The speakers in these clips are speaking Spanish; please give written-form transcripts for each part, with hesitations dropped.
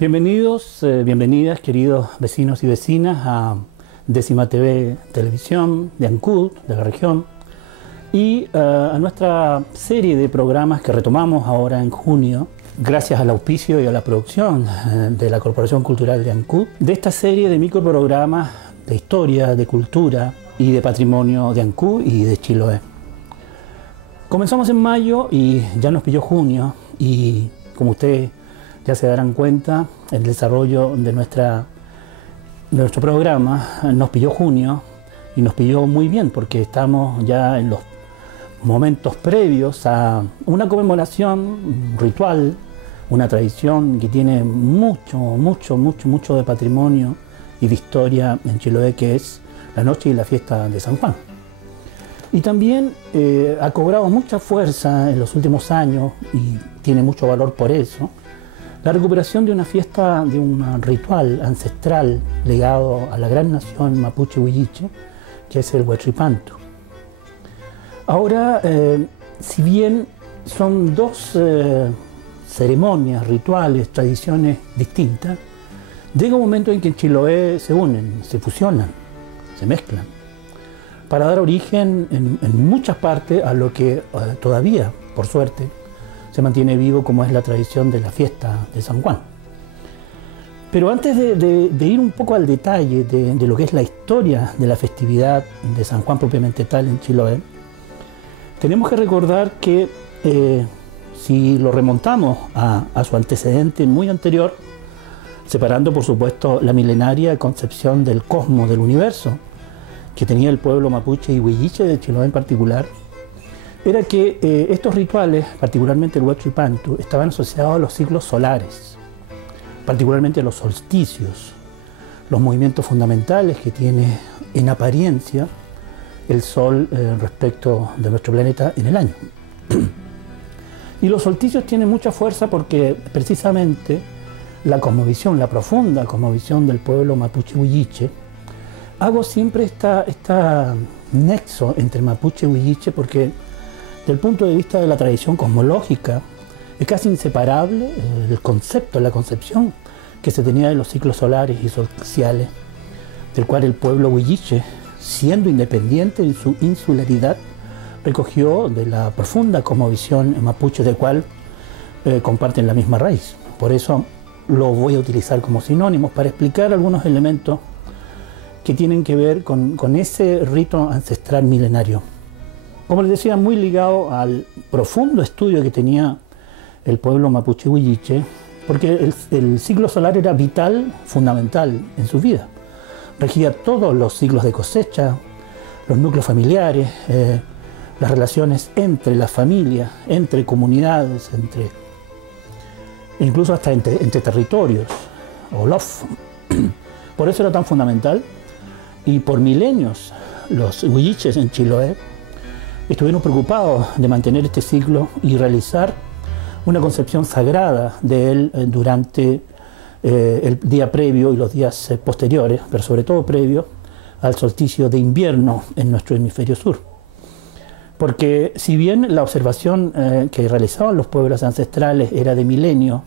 Bienvenidos, bienvenidas, queridos vecinos y vecinas, a Décima TV Televisión de Ancud, de la región, y a nuestra serie de programas que retomamos ahora en junio, gracias al auspicio y a la producción de la Corporación Cultural de Ancud, de esta serie de microprogramas de historia, de cultura y de patrimonio de Ancud y de Chiloé. Comenzamos en mayo y ya nos pilló junio, y como ustedes ya se darán cuenta, el desarrollo de nuestro programa nos pilló junio, y nos pilló muy bien porque estamos ya en los momentos previos a una conmemoración ritual, una tradición que tiene mucho de patrimonio y de historia en Chiloé, que es la noche y la fiesta de San Juan. Y también ha cobrado mucha fuerza en los últimos años, y tiene mucho valor por eso, la recuperación de una fiesta, de un ritual ancestral legado a la gran nación mapuche huilliche, que es el Huetripantu. Ahora, si bien son dos ceremonias, rituales, tradiciones distintas, llega un momento en que en Chiloé se unen, se fusionan, se mezclan, para dar origen en muchas partes a lo que todavía, por suerte, se mantiene vivo, como es la tradición de la fiesta de San Juan. Pero antes de ir un poco al detalle de lo que es la historia de la festividad de San Juan propiamente tal en Chiloé, tenemos que recordar que si lo remontamos a su antecedente muy anterior, separando por supuesto la milenaria concepción del cosmos, del universo, que tenía el pueblo mapuche y huilliche de Chiloé en particular, era que estos rituales, particularmente el Huetripantu, estaban asociados a los ciclos solares, particularmente a los solsticios, los movimientos fundamentales que tiene en apariencia el Sol respecto de nuestro planeta en el año. Y los solsticios tienen mucha fuerza porque precisamente la cosmovisión, la profunda cosmovisión del pueblo mapuche huilliche, hago siempre esta nexo entre mapuche y huilliche porque desde el punto de vista de la tradición cosmológica es casi inseparable el concepto, la concepción que se tenía de los ciclos solares y solsticiales, del cual el pueblo huilliche, siendo independiente en su insularidad, recogió de la profunda cosmovisión mapuche, del cual comparten la misma raíz. Por eso lo voy a utilizar como sinónimos para explicar algunos elementos que tienen que ver con ese rito ancestral milenario. Como les decía, muy ligado al profundo estudio que tenía el pueblo mapuche huilliche, porque el ciclo solar era vital, fundamental en su vida. Regía todos los ciclos de cosecha, los núcleos familiares, las relaciones entre las familias, entre comunidades, incluso hasta entre territorios, o LOF. Por eso era tan fundamental, y por milenios los huilliches en Chiloé estuvieron preocupados de mantener este ciclo y realizar una concepción sagrada de él durante el día previo y los días posteriores, pero sobre todo previo al solsticio de invierno en nuestro hemisferio sur. Porque si bien la observación que realizaban los pueblos ancestrales era de milenio,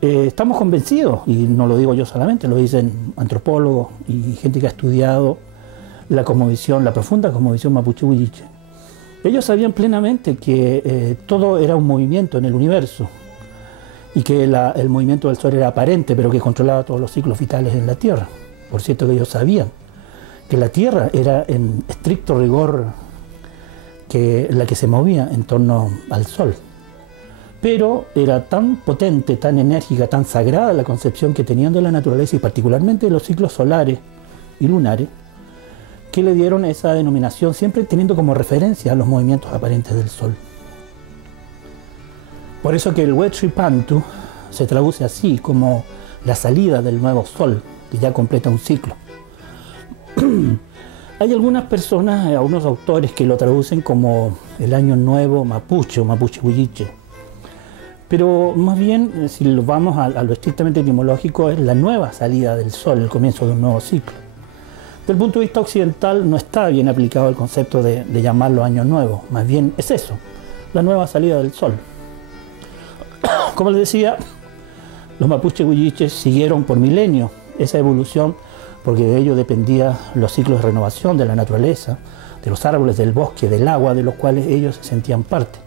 estamos convencidos, y no lo digo yo solamente, lo dicen antropólogos y gente que ha estudiado la cosmovisión, la profunda cosmovisión mapuche huilliche. Ellos sabían plenamente que todo era un movimiento en el universo y que el movimiento del Sol era aparente, pero que controlaba todos los ciclos vitales en la Tierra. Por cierto que ellos sabían que la Tierra era en estricto rigor la que se movía en torno al Sol. Pero era tan potente, tan enérgica, tan sagrada la concepción que tenían de la naturaleza y particularmente de los ciclos solares y lunares, que le dieron esa denominación, siempre teniendo como referencia a los movimientos aparentes del Sol. Por eso que el Huetripantu se traduce así, como la salida del nuevo Sol, que ya completa un ciclo. Hay algunas personas, algunos autores que lo traducen como el año nuevo mapuche o mapuche huilliche. Pero más bien, si lo vamos a lo estrictamente etimológico, es la nueva salida del Sol, el comienzo de un nuevo ciclo. Desde el punto de vista occidental no está bien aplicado el concepto de llamarlo año nuevo, más bien es eso, la nueva salida del Sol. Como les decía, Los mapuches huilliches siguieron por milenios esa evolución, porque de ello dependían los ciclos de renovación de la naturaleza, de los árboles, del bosque, del agua, de los cuales ellos se sentían parte.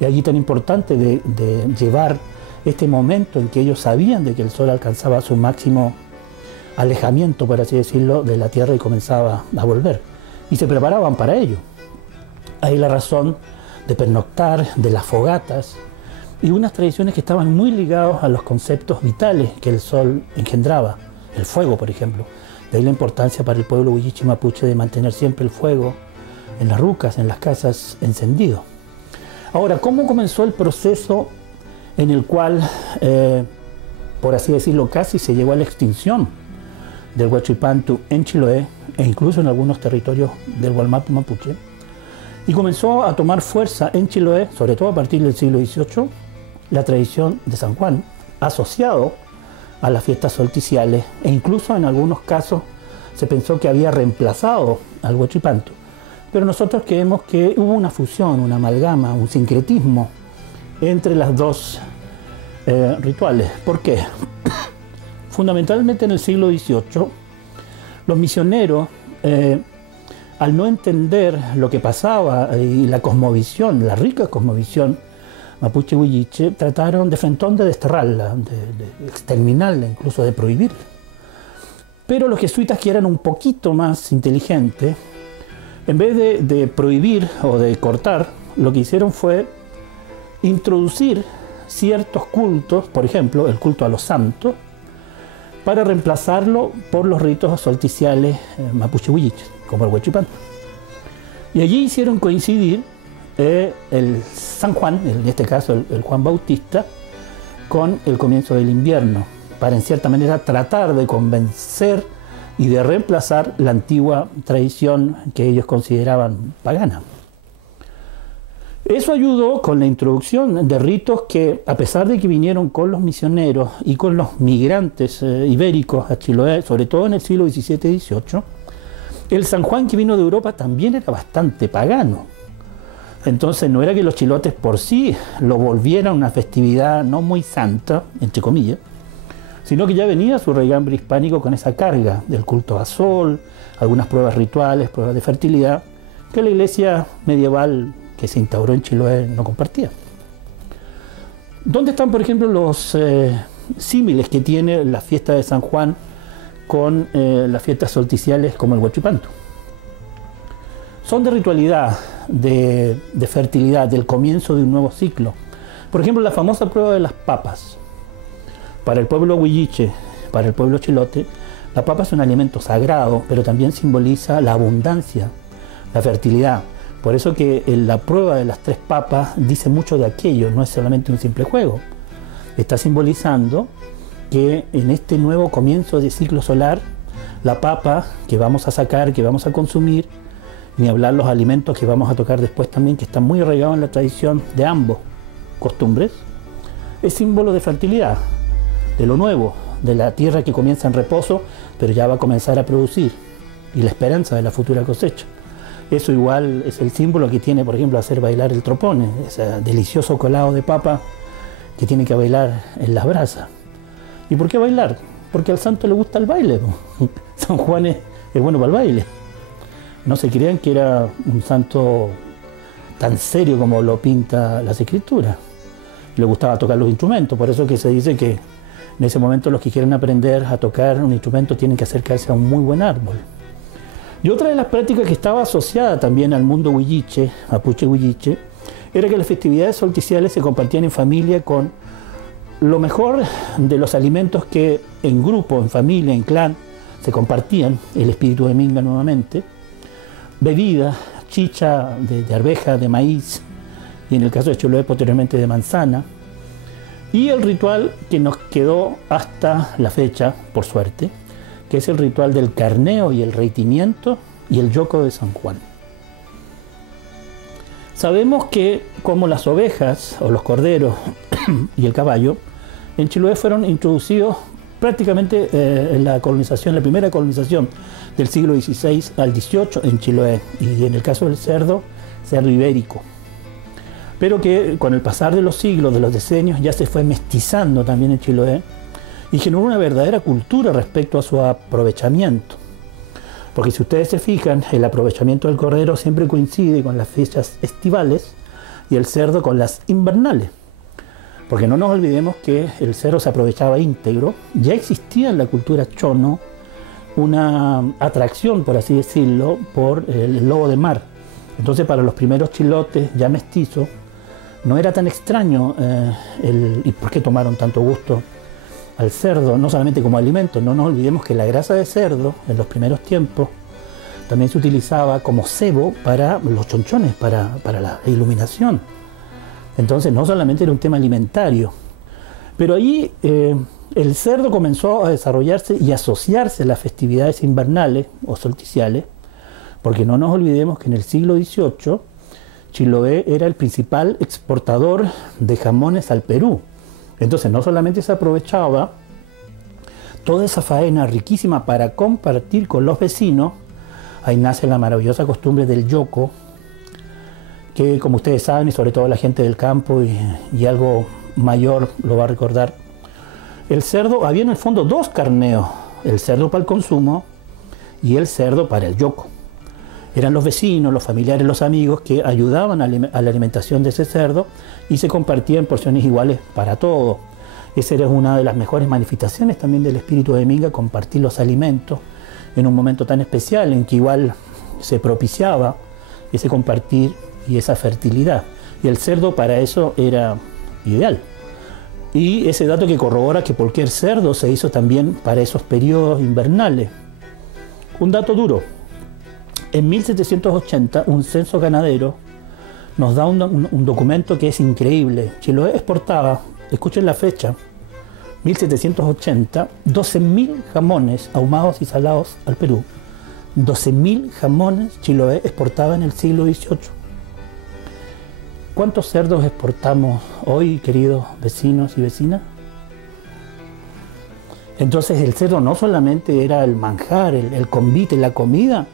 Y allí tan importante de llevar este momento en que ellos sabían de que el sol alcanzaba su máximo alejamiento, por así decirlo, de la tierra y comenzaba a volver. Y se preparaban para ello. Ahí la razón de pernoctar, de las fogatas, y unas tradiciones que estaban muy ligadas a los conceptos vitales que el sol engendraba, el fuego, por ejemplo. De ahí la importancia para el pueblo huilliche mapuche de mantener siempre el fuego en las rucas, en las casas, encendido. Ahora, ¿cómo comenzó el proceso en el cual, por así decirlo, casi se llegó a la extinción del Huachipantu en Chiloé e incluso en algunos territorios del Wallmapu mapuche? Y comenzó a tomar fuerza en Chiloé, sobre todo a partir del siglo XVIII, la tradición de San Juan, asociado a las fiestas solsticiales, e incluso en algunos casos se pensó que había reemplazado al Huachipantu. Pero nosotros creemos que hubo una fusión, una amalgama, un sincretismo entre las dos rituales. ¿Por qué? Fundamentalmente en el siglo XVIII, los misioneros, al no entender lo que pasaba y la cosmovisión, la rica cosmovisión mapuche huilliche, trataron de frentón de desterrarla, de exterminarla, incluso de prohibirla. Pero los jesuitas, que eran un poquito más inteligentes, en vez de prohibir o de cortar, lo que hicieron fue introducir ciertos cultos, por ejemplo, el culto a los santos, para reemplazarlo por los ritos solsticiales mapuche huilliches, como el Huachipantu. Y allí hicieron coincidir el San Juan, en este caso el Juan Bautista, con el comienzo del invierno, para en cierta manera tratar de convencer y de reemplazar la antigua tradición que ellos consideraban pagana. Eso ayudó con la introducción de ritos que, a pesar de que vinieron con los misioneros y con los migrantes ibéricos a Chiloé, sobre todo en el siglo XVII y XVIII, el San Juan que vino de Europa también era bastante pagano. Entonces no era que los chilotes por sí lo volvieran una festividad no muy santa, entre comillas, sino que ya venía su raigambre hispánico con esa carga del culto a sol, algunas pruebas rituales, pruebas de fertilidad, que la iglesia medieval que se instauró en Chiloé no compartía. ¿Dónde están, por ejemplo, los símiles que tiene la fiesta de San Juan con las fiestas solsticiales como el Huachipantu? Son de ritualidad, de fertilidad, del comienzo de un nuevo ciclo. Por ejemplo, la famosa prueba de las papas. Para el pueblo huilliche, para el pueblo chilote, la papa es un alimento sagrado, pero también simboliza la abundancia, la fertilidad. Por eso que la prueba de las 3 papas dice mucho de aquello, no es solamente un simple juego. Está simbolizando que en este nuevo comienzo de ciclo solar, la papa que vamos a sacar, que vamos a consumir, ni hablar los alimentos que vamos a tocar después también, que están muy arraigados en la tradición de ambos costumbres, es símbolo de fertilidad, de lo nuevo, de la tierra que comienza en reposo, pero ya va a comenzar a producir, y la esperanza de la futura cosecha. Eso igual es el símbolo que tiene, por ejemplo, hacer bailar el tropone, ese delicioso colado de papa que tiene que bailar en las brasas. ¿Y por qué bailar? Porque al santo le gusta el baile. San Juan es bueno para el baile. No se crean que era un santo tan serio como lo pinta las escrituras. Le gustaba tocar los instrumentos, por eso que se dice que en ese momento los que quieren aprender a tocar un instrumento tienen que acercarse a un muy buen árbol. Y otra de las prácticas que estaba asociada también al mundo huilliche, mapuche huilliche, era que las festividades solsticiales se compartían en familia con lo mejor de los alimentos que en grupo, en familia, en clan, se compartían, el espíritu de Minga nuevamente, bebidas, chicha de arveja, de maíz, y en el caso de Chiloé posteriormente de manzana, y el ritual que nos quedó hasta la fecha, por suerte, que es el ritual del carneo y el reitimiento y el yoco de San Juan. Sabemos que como las ovejas o los corderos y el caballo, en Chiloé fueron introducidos prácticamente en la colonización, la primera colonización del siglo XVI al XVIII en Chiloé, y en el caso del cerdo ibérico. pero que con el pasar de los siglos, de los decenios, ya se fue mestizando también en Chiloé y generó una verdadera cultura respecto a su aprovechamiento. Porque si ustedes se fijan, el aprovechamiento del cordero siempre coincide con las fechas estivales y el cerdo con las invernales. Porque no nos olvidemos que el cerdo se aprovechaba íntegro. Ya existía en la cultura chono una atracción, por así decirlo, por el lobo de mar. Entonces, para los primeros chilotes ya mestizos, no era tan extraño y por qué tomaron tanto gusto al cerdo, no solamente como alimento. No nos olvidemos que la grasa de cerdo, en los primeros tiempos, también se utilizaba como cebo para los chonchones, para la iluminación. Entonces, no solamente era un tema alimentario, pero ahí el cerdo comenzó a desarrollarse y asociarse a las festividades invernales o solsticiales, porque no nos olvidemos que en el siglo XVIII Chiloé era el principal exportador de jamones al Perú. Entonces no solamente se aprovechaba toda esa faena riquísima para compartir con los vecinos, ahí nace la maravillosa costumbre del yoco, que como ustedes saben, y sobre todo la gente del campo y algo mayor lo va a recordar, el cerdo, había en el fondo dos carneos, el cerdo para el consumo y el cerdo para el yoco. Eran los vecinos, los familiares, los amigos que ayudaban a la alimentación de ese cerdo y se compartían porciones iguales para todos. Esa era una de las mejores manifestaciones también del espíritu de Minga, compartir los alimentos en un momento tan especial en que igual se propiciaba ese compartir y esa fertilidad. Y el cerdo para eso era ideal. Y ese dato que corrobora que cualquier cerdo se hizo también para esos periodos invernales. Un dato duro. En 1780, un censo ganadero nos da un documento que es increíble. Chiloé exportaba, escuchen la fecha, 1780, 12.000 jamones ahumados y salados al Perú. 12.000 jamones Chiloé exportaba en el siglo XVIII. ¿Cuántos cerdos exportamos hoy, queridos vecinos y vecinas? Entonces el cerdo no solamente era el manjar, el convite, la comida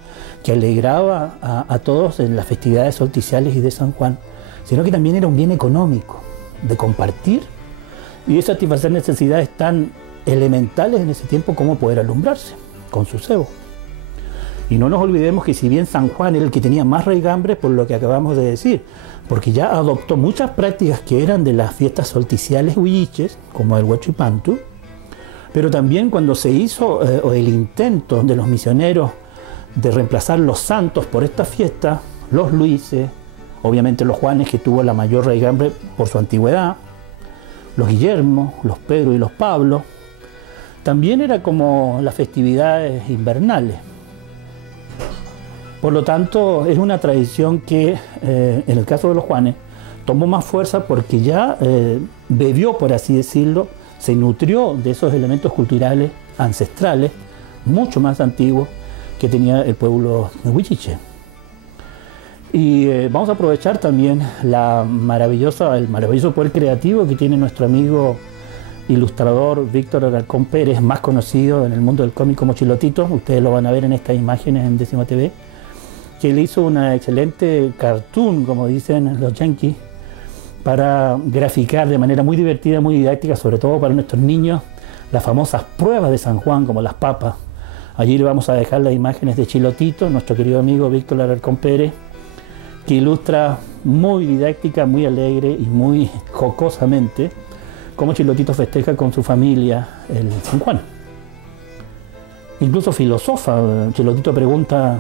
que alegraba a todos en las festividades solsticiales y de San Juan, sino que también era un bien económico, de compartir y de satisfacer necesidades tan elementales en ese tiempo como poder alumbrarse con su cebo. Y no nos olvidemos que si bien San Juan era el que tenía más raigambre, por lo que acabamos de decir, porque ya adoptó muchas prácticas que eran de las fiestas solsticiales huilliches, como el Huachipantu, pero también cuando se hizo el intento de los misioneros de reemplazar los santos por esta fiesta, los Luises, obviamente los Juanes, que tuvo la mayor raigambre por su antigüedad, los Guillermo, los Pedro y los Pablo, también era como las festividades invernales. Por lo tanto, es una tradición que, en el caso de los Juanes, tomó más fuerza porque ya bebió, por así decirlo, se nutrió de esos elementos culturales ancestrales, mucho más antiguos, que tenía el pueblo de huilliche. Y vamos a aprovechar también el maravilloso poder creativo que tiene nuestro amigo ilustrador Víctor Alarcón Pérez, más conocido en el mundo del cómic como Chilotito. Ustedes lo van a ver en estas imágenes en Décima TV, que él hizo una excelente cartoon, como dicen los yankees, para graficar de manera muy divertida, muy didáctica, sobre todo para nuestros niños, las famosas pruebas de San Juan, como las papas. Allí le vamos a dejar las imágenes de Chilotito, nuestro querido amigo Víctor Alarcón Pérez, que ilustra muy didáctica, muy alegre y muy jocosamente cómo Chilotito festeja con su familia el San Juan. Incluso filosofa, Chilotito pregunta,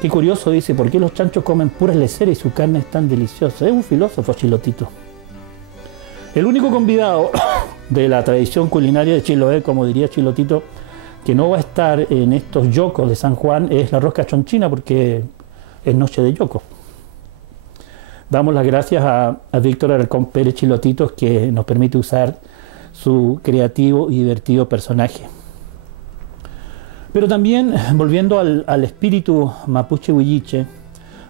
qué curioso, dice, ¿por qué los chanchos comen puras leceras y su carne es tan deliciosa? Es un filósofo Chilotito. El único convidado de la tradición culinaria de Chiloé, como diría Chilotito, que no va a estar en estos yocos de San Juan es la rosca chonchina, porque es noche de yoco. Damos las gracias a Víctor Alarcón Pérez Chilotitos, que nos permite usar su creativo y divertido personaje. Pero también, volviendo al espíritu mapuche huilliche,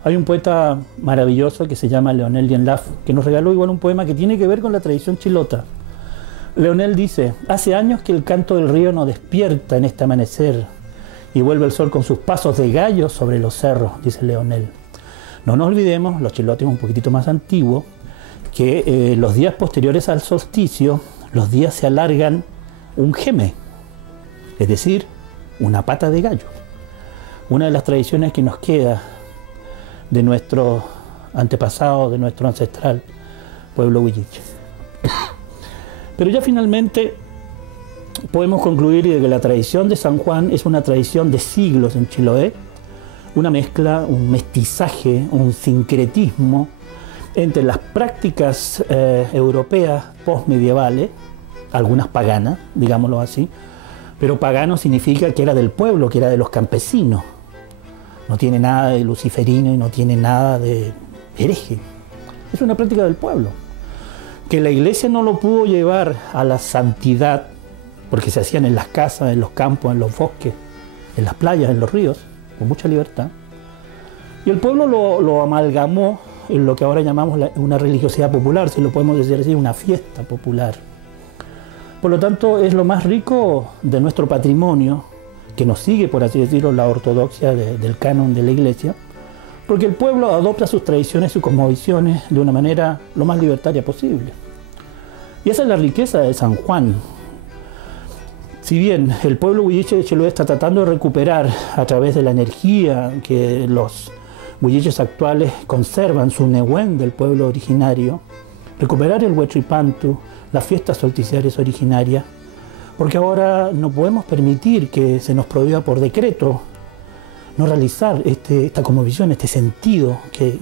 hay un poeta maravilloso que se llama Leonel Dienlaf, que nos regaló igual un poema que tiene que ver con la tradición chilota. Leonel dice, hace años que el canto del río nos despierta en este amanecer y vuelve el sol con sus pasos de gallo sobre los cerros, dice Leonel. No nos olvidemos, los chilotes un poquitito más antiguos, que los días posteriores al solsticio, los días se alargan un geme, es decir, una pata de gallo. Una de las tradiciones que nos queda de nuestro antepasado, de nuestro ancestral pueblo huilliche. Pero ya finalmente podemos concluir de que la tradición de San Juan es una tradición de siglos en Chiloé, una mezcla, un mestizaje, un sincretismo entre las prácticas europeas postmedievales, algunas paganas, digámoslo así, pero pagano significa que era del pueblo, que era de los campesinos. No tiene nada de luciferino y no tiene nada de hereje. Es una práctica del pueblo. Que la iglesia no lo pudo llevar a la santidad, porque se hacían en las casas, en los campos, en los bosques, en las playas, en los ríos, con mucha libertad. Y el pueblo lo amalgamó en lo que ahora llamamos una religiosidad popular, si lo podemos decir así, una fiesta popular. Por lo tanto, es lo más rico de nuestro patrimonio, que nos sigue, por así decirlo, la ortodoxia del canon de la iglesia, porque el pueblo adopta sus tradiciones, sus cosmovisiones de una manera lo más libertaria posible. Y esa es la riqueza de San Juan. Si bien el pueblo huilliche de Chiloé está tratando de recuperar a través de la energía que los huilliches actuales conservan su Nehuen del pueblo originario, recuperar el Huetripantu, las fiestas solsticiarias originarias, porque ahora no podemos permitir que se nos prohíba por decreto no realizar esta cosmovisión, este sentido que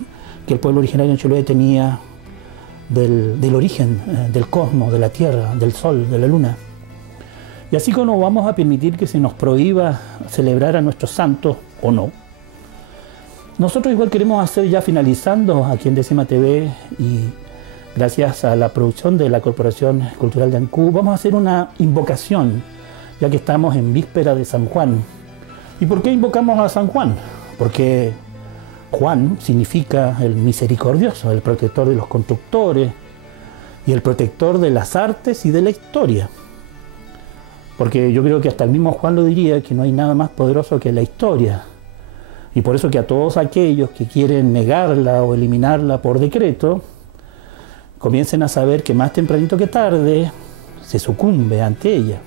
el pueblo originario en Chiloé tenía del origen del cosmos, de la tierra, del sol, de la luna. Y así como vamos a permitir que se nos prohíba celebrar a nuestros santos o no, nosotros igual queremos hacer, ya finalizando aquí en Décima TV y gracias a la producción de la Corporación Cultural de Ancú, vamos a hacer una invocación, ya que estamos en víspera de San Juan. ¿Y por qué invocamos a San Juan? Porque Juan significa el misericordioso, el protector de los constructores y el protector de las artes y de la historia. Porque yo creo que hasta el mismo Juan lo diría, que no hay nada más poderoso que la historia. Y por eso que a todos aquellos que quieren negarla o eliminarla por decreto, comiencen a saber que más tempranito que tarde se sucumbe ante ella.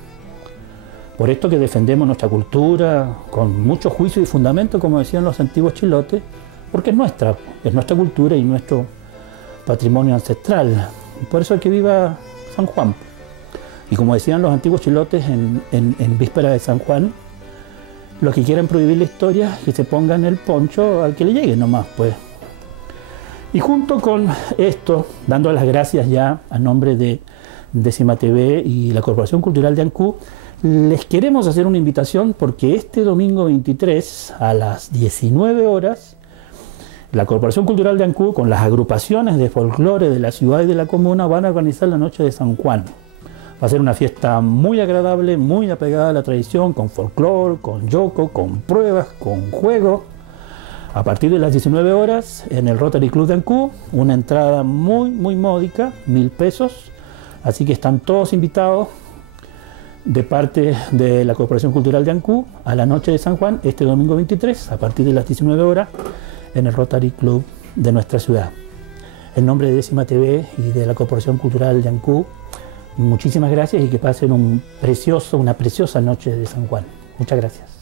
Por esto que defendemos nuestra cultura con mucho juicio y fundamento, como decían los antiguos chilotes, porque es nuestra cultura y nuestro patrimonio ancestral. Por eso que viva San Juan. Y como decían los antiguos chilotes en víspera de San Juan, los que quieran prohibir la historia, que se pongan el poncho al que le llegue nomás, pues. Y junto con esto, dando las gracias ya a nombre de Décima TV y la Corporación Cultural de Ancú, les queremos hacer una invitación porque este domingo 23 a las 19 horas, la Corporación Cultural de Ancú con las agrupaciones de folclore de la ciudad y de la comuna van a organizar la Noche de San Juan. Va a ser una fiesta muy agradable, muy apegada a la tradición, con folclore, con yoko, con pruebas, con juego. A partir de las 19 horas en el Rotary Club de Ancú, una entrada muy módica, 1.000 pesos. Así que están todos invitados de parte de la Corporación Cultural de Ancú a la Noche de San Juan, este domingo 23, a partir de las 19 horas, en el Rotary Club de nuestra ciudad. En nombre de Décima TV y de la Corporación Cultural de Ancú, muchísimas gracias y que pasen una preciosa noche de San Juan. Muchas gracias.